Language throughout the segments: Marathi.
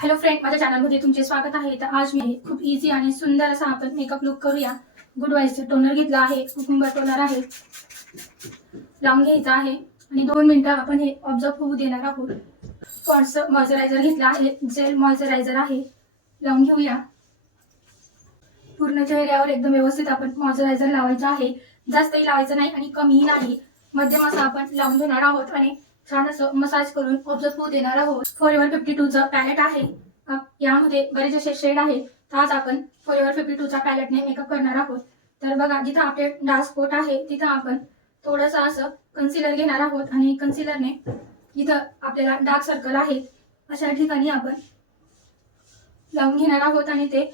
हॅलो फ्रेंड, माझ्या चॅनलमध्ये तुमचे स्वागत आहे। तर आज मी खूप इझी आणि सुंदर असा आपण मेकअप लुक करूया। गुड वाईजचं टोनर घेतला आहे, कुकुंबर टोनर आहे, लावून घ्यायचा आहे आणि 2 मिनिटं आपण हे ऑब्झर्व होऊ देणार आहोत। पॉन्ड्स मॉइश्चरायझर घेतला आहे, जेल मॉइश्चरायझर आहे, लावून घेऊया। पूर्ण चेहऱ्यावर एकदम व्यवस्थित आपण मॉइश्चरायझर लावायचं आहे। जास्तही लावायचं नाही आणि कमीही नाही, मध्यम असं आपण लावून घेणार आहोत आणि छान असं मसाज करून ऑब्झर्व होऊ देणार आहोत। फॉरएव्हर 52चं पॅलेट आहे, यामध्ये बरेच असे शेड आहेत। तर आज आपण फॉरएव्हर 52च्या पॅलेटने मेकअप करणार आहोत। तर बघा, जिथं आपले डार्क स्पॉट आहे तिथं आपण थोडंसं असं कन्सिलर घेणार आहोत आणि कन्सिलरने जिथं आपल्याला डार्क सर्कल आहे अशा ठिकाणी आपण लावून घेणार आहोत आणि ते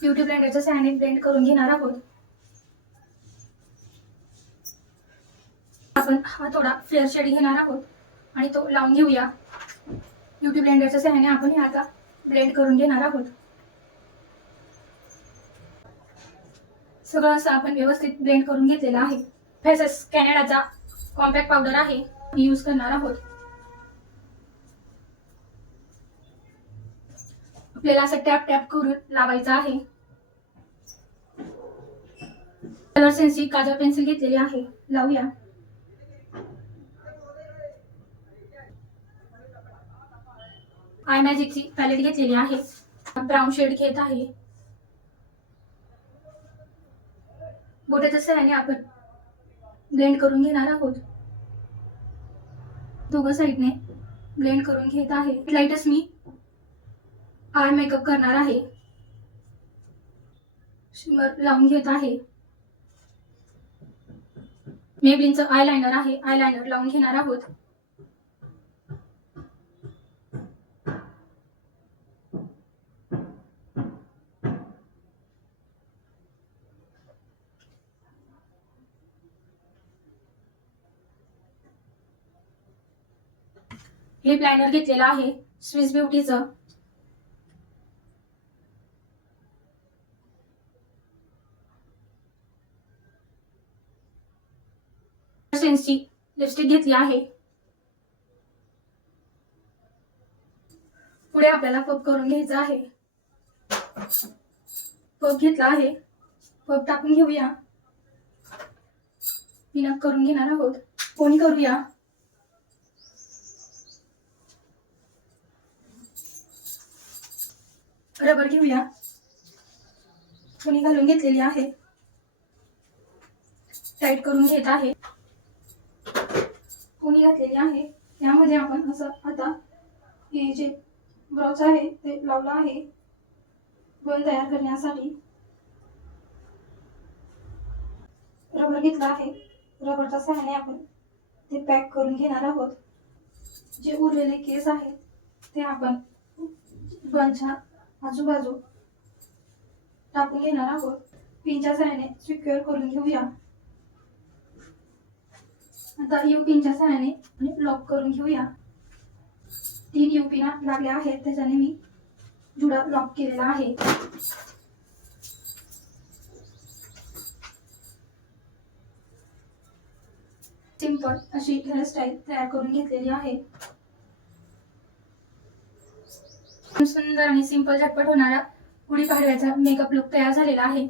ब्युटी ब्लेंडरच्या सहाय्याने ब्लेंड करून घेणार आहोत। आपण हा थोडा फेअर शेड घेणार आहोत आणि तो लावून घेऊया। ब्युटी ब्लेंडरच्या सहाय्याने आपण हे आता ब्लेंड करून घेणार आहोत। सगळं असं आपण व्यवस्थित ब्लेंड करून घेतलेलं आहे। फेसेस कॅनडाचा कॉम्पॅक्ट पावडर आहे, यूज करणार आहोत। आपल्याला असं टॅप टॅप करून लावायचं आहे। कलर सेन्सची काजळ पेन्सिल घेतलेली आहे, लावूया। आय मॅजिकची पॅलेट घेतलेली आहे, ब्राऊन शेड घेत आहे। बोटाच्या सहाय्याने आपण ब्लेंड करून घेणार आहोत। दोघं साइडने ब्लेंड करून घेत आहे। लाईटच मी आय मेकअप करणार आहे, शिमर लावून घेत आहे। मेबलिनचं आयलाइनर आहे, आयलाइनर लावून घेणार आहोत। लिप लायनर घेतलेला आहे, स्विस ब्युटीचं। सेन्सची लिपस्टिक घेतली आहे। पुढे आपल्याला पफ करून घ्यायचं आहे। पफ घेतला आहे, पफ टाकून घेऊया। पिनअप करून घेणार आहोत, कोणी करूया। रबर घेऊया, कोणी घालून घेतलेली आहे, टाईट करून घेत आहे। कोणी घातलेली आहे, यामध्ये आपण असं आता हे जे ब्राउच आहे ते लावलं आहे बन तयार करण्यासाठी। रबर घेतला आहे, रबरच्या सहाय्याने आपण ते पॅक करून घेणार आहोत। जे उरलेले केस आहेत ते आपण बनच्या आजूबाजू टाकून घेणार आहोत। पिनच्या सहाय्याने सिक्युअर करून घेऊया। आता यू पिनच्या सहाय्याने लॉक करून घेऊया। 3 यू पिन लागल्या आहेत, त्याच्याने मी जुडा लॉक केलेला आहे। सिंपल अशी हेअरस्टाईल तयार करून घेतलेली आहे। सुंदर आणि सिंपल झटपट होणारा गुढीपाडव्याचा मेकअप लुक तयार झालेला आहे।